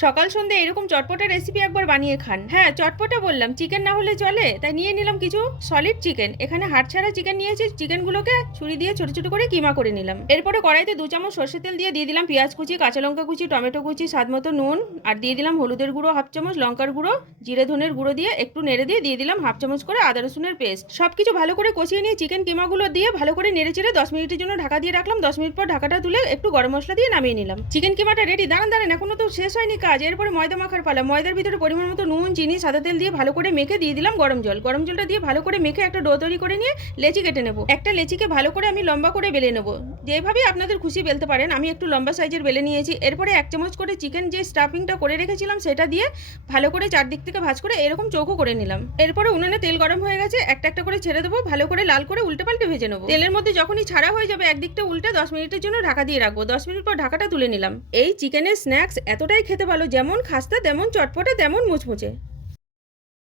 সকাল সন্ধ্যে এরকম চটপটা রেসিপি একবার বানিয়ে খান। হ্যাঁ, চটপটা বললাম, চিকেন না হলে চলে, তাই নিয়ে নিলাম কিছু সলিড চিকেন। এখানে হাড় ছাড়া চিকেন নিয়েছি। চিকেনগুলোকে ছুরি দিয়ে ছোট ছোট করে কিমা করে নিলাম। এরপরে কড়াইতে 2 চামচ সর্ষের তেল দিয়ে দিলাম পেঁয়াজ কুচি, কাঁচা লঙ্কা কুচি, টমেটো কুচি, স্বাদ মতো নুন, আর দিয়ে দিলাম হলুদের গুঁড়ো হাফ চামচ, লঙ্কার গুঁড়ো, জিরে ধনের গুঁড়ো দিয়ে একটু নেড়ে দিয়ে দিলাম হাফ চামচ করে আদা রসুনের পেস্ট। সবকিছু ভালো করে কষিয়ে নিয়ে চিকেন কিমাগুলো দিয়ে ভালো করে নেড়ে চেড়ে 10 মিনিটের জন্য ঢাকা দিয়ে রাখলাম। 10 মিনিট পর ঢাকাটা তুলে একটু গরম মশলা দিয়ে নামিয়ে নিলাম। চিকেন কিমাটা রেডি। দাঁড়ান দাঁড়ান, এখনো তো শেষ হয়নি কাজ। এরপরে ময়দা মাখার পালা। ময়দার ভিতরে পরিমাণ মতো নুন, চিনি, সাদা তেল দিয়ে ভালো করে মেখে দিয়ে দিলাম গরম জল। গরম জলটা দিয়ে ভালো করে মেখে একটা ডো তৈরি করে নিয়ে লেচি কেটে নেব। একটা লেচিকে ভালো করে আমি লম্বা করে বেলে নেব। যেভাবে আপনাদের খুশি বেলতে পারেন, আমি একটু লম্বা সাইজের বেলে নিয়েছি। এরপরে 1 চামচ করে চিকেন যে স্টাফিংটা করে রেখেছিলাম সেটা দিয়ে ভালো করে চারদিক থেকে ভাঁজ করে এরকম চৌকো করে নিলাম। এরপরে উনুনে তেল গরম হয়ে গেছে, একটা একটা করে ছেড়ে দেবো। ভালো করে লাল করে উল্টে পাল্টে ভেজে নেবো। তেলের মধ্যে যখনই ছাড়া হয়ে যাবে একদিকটা উল্টে 10 মিনিটের জন্য ঢাকা দিয়ে রাখবো। 10 মিনিট পর ঢাকাটা তুলে নিলাম। এই চিকেনের স্ন্যাক্স এতটাই খেতে ভালো, যেমন খাস্তা তেমন চটপটে তেমন মুচমুচে।